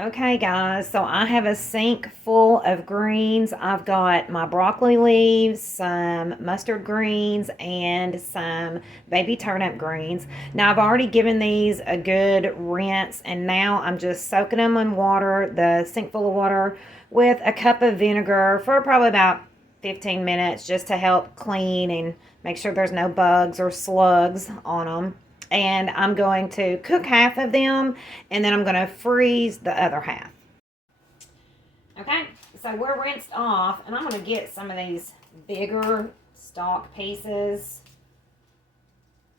Okay, guys, so I have a sink full of greens. I've got my broccoli leaves, some mustard greens, and some baby turnip greens. Now, I've already given these a good rinse, and now I'm just soaking them in water, the sink full of water, with a cup of vinegar for probably about 15 minutes just to help clean and make sure there's no bugs or slugs on them. And I'm going to cook half of them, and then I'm going to freeze the other half. Okay, so we're rinsed off, and I'm going to get some of these bigger stalk pieces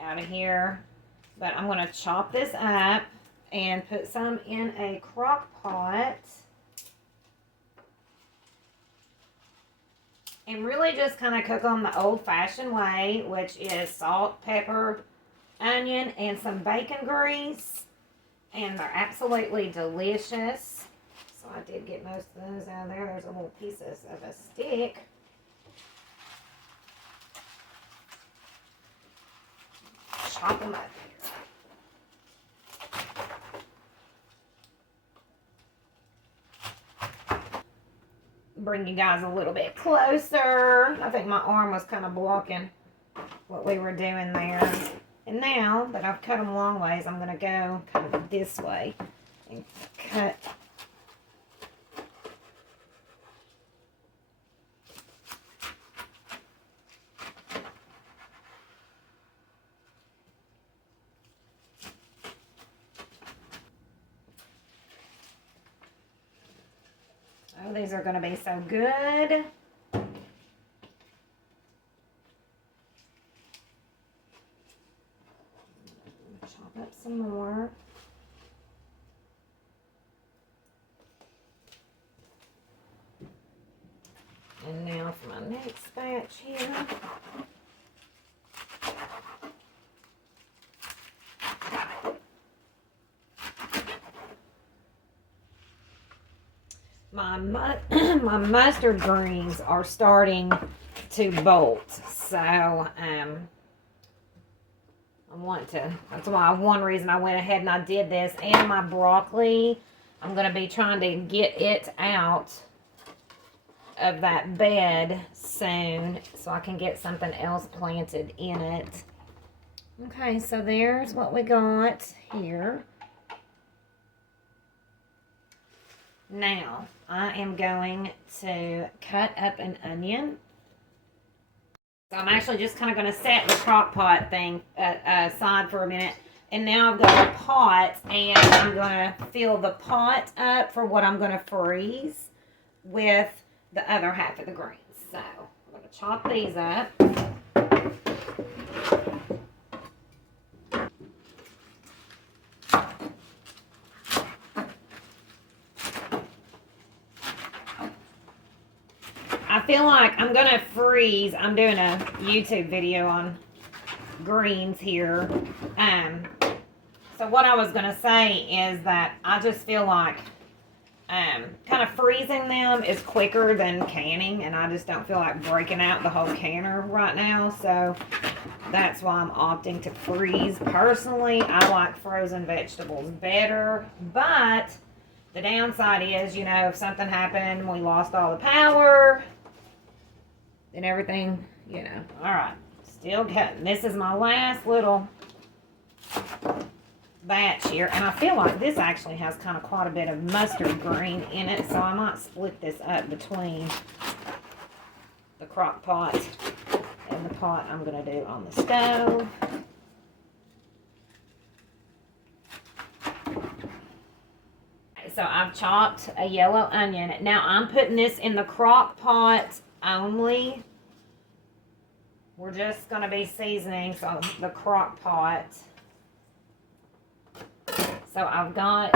out of here. But I'm going to chop this up and put some in a crock pot. And really just kind of cook them the old-fashioned way, which is salt, pepper, onion, and some bacon grease. And they're absolutely delicious. So I did get most of those out of there. There's a little pieces of a stick. Chop them up here. Bring you guys a little bit closer. I think my arm was kind of blocking what we were doing there. And now that I've cut them long ways, I'm going to go kind of this way and cut. Oh, these are going to be so good. Chop up some more. And now for my next batch here. My mustard greens are starting to bolt, so I want to. That's why one reason I went ahead and I did this. And my broccoli, I'm going to be trying to get it out of that bed soon so I can get something else planted in it. Okay, so there's what we got here. Now, I am going to cut up an onion. So I'm actually just kind of going to set the crock pot thing aside for a minute. And now I've got a pot, and I'm going to fill the pot up for what I'm going to freeze with the other half of the greens. So I'm going to chop these up. I feel like I'm going to freeze. I'm doing a YouTube video on greens here. So what I was going to say is that I just feel like kind of freezing them is quicker than canning, and I just don't feel like breaking out the whole canner right now. So that's why I'm opting to freeze. Personally, I like frozen vegetables better, but the downside is, you know, if something happened, we lost all the power, then everything, you know. All right, still cutting. This is my last little batch here, and I feel like this actually has kind of quite a bit of mustard green in it, so I might split this up between the crock pot and the pot I'm going to do on the stove. So I've chopped a yellow onion. Now I'm putting this in the crock pot only. We're just going to be seasoning so the crock pot. So I've got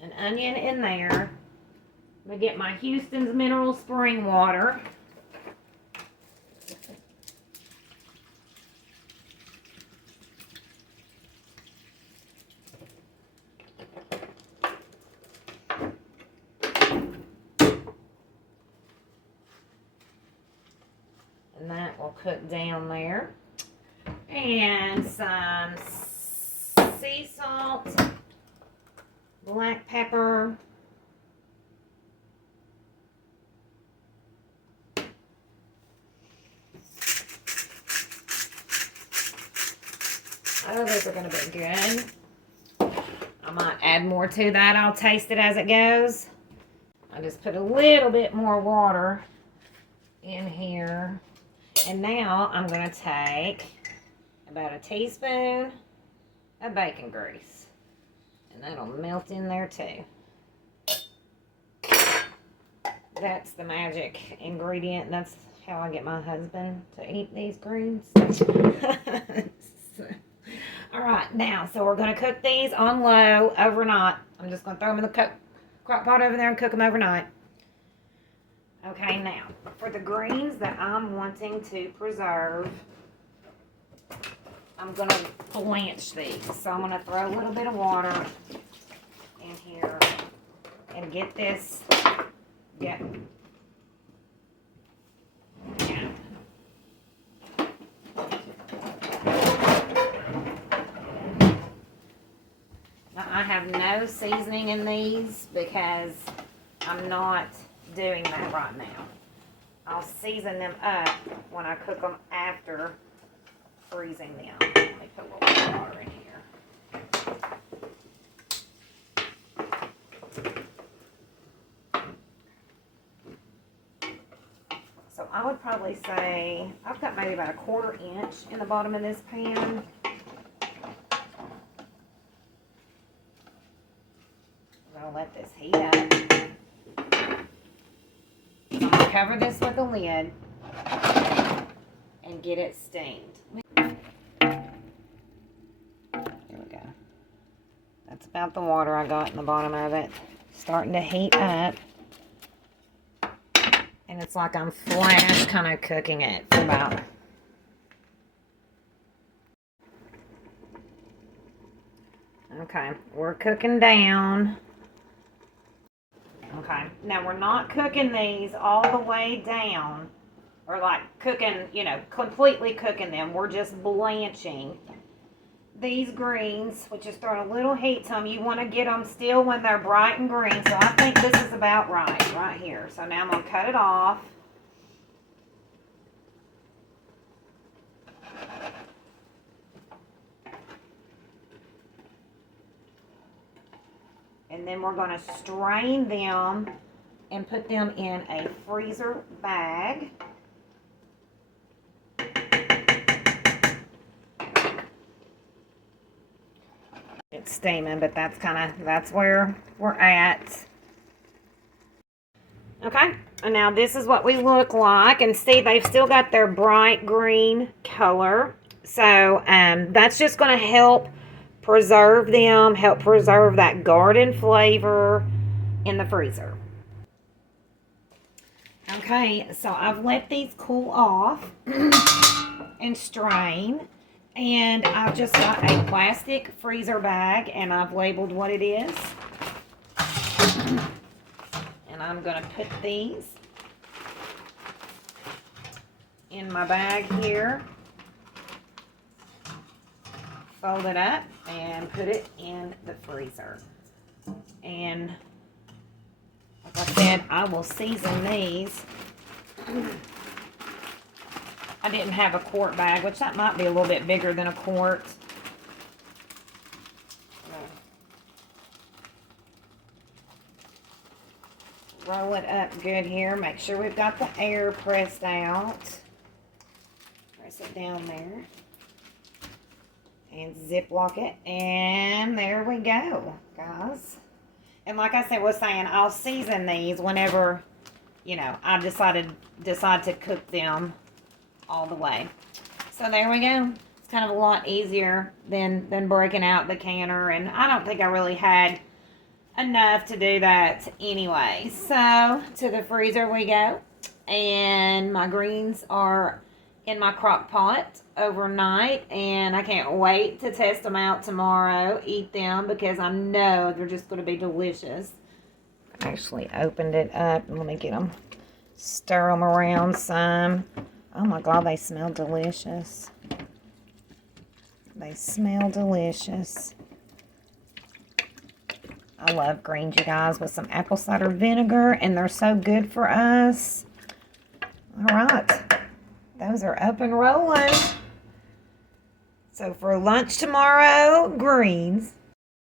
an onion in there. I'm going to get my Houston's Mineral Spring Water. And that will cook down there. And some sea salt black pepper. Oh, those are going to be good. I might add more to that. I'll taste it as it goes. I just put a little bit more water in here. And now I'm going to take about a teaspoon of bacon grease. And that'll melt in there too. That's the magic ingredient. That's how I get my husband to eat these greens. All right, now, so we're going to cook these on low overnight. I'm just going to throw them in the crock pot over there and cook them overnight. Okay, now, for the greens that I'm wanting to preserve, I'm going to blanch these. So I'm going to throw a little bit of water in here and get this, yeah. I have no seasoning in these because I'm not doing that right now. I'll season them up when I cook them after freezing them. Let me put a little water in here. So I would probably say, I've got maybe about a 1/4 inch in the bottom of this pan. I'm going to let this heat up. I'm going to cover this with a lid and get it steamed. There we go. That's about the water I got in the bottom of it. Starting to heat up. And it's like I'm flash kind of cooking it for about... Okay, we're cooking down. Okay, now we're not cooking these all the way down, or like cooking, you know, completely cooking them. We're just blanching these greens, which is throwing a little heat to them. You want to get them still when they're bright and green, so I think this is about right here. So now I'm going to cut it off. And then we're going to strain them and put them in a freezer bag. It's steaming, but that's where we're at. Okay, and now this is what we look like. And see, they've still got their bright green color. So that's just going to help preserve them, help preserve that garden flavor in the freezer. Okay, so I've let these cool off and strain, and I've just got a plastic freezer bag, and I've labeled what it is. And I'm going to put these in my bag here. Fold it up and put it in the freezer. And like I said, I will season these. I didn't have a quart bag, which that might be a little bit bigger than a quart. Roll it up good here. Make sure we've got the air pressed out. Press it down there. And Ziploc it, and there we go, guys. And like I said, I'll season these whenever, you know, I decide to cook them all the way. So there we go. It's kind of a lot easier than breaking out the canner, and I don't think I really had enough to do that anyway. So to the freezer we go, and my greens are in my crock pot overnight, and I can't wait to test them out tomorrow, eat them, because I know they're just going to be delicious. I actually opened it up. Let me get them, stir them around some. Oh my God, they smell delicious. They smell delicious. I love greens, you guys, with some apple cider vinegar, and they're so good for us. All right. Those are up and rolling. So for lunch tomorrow, greens.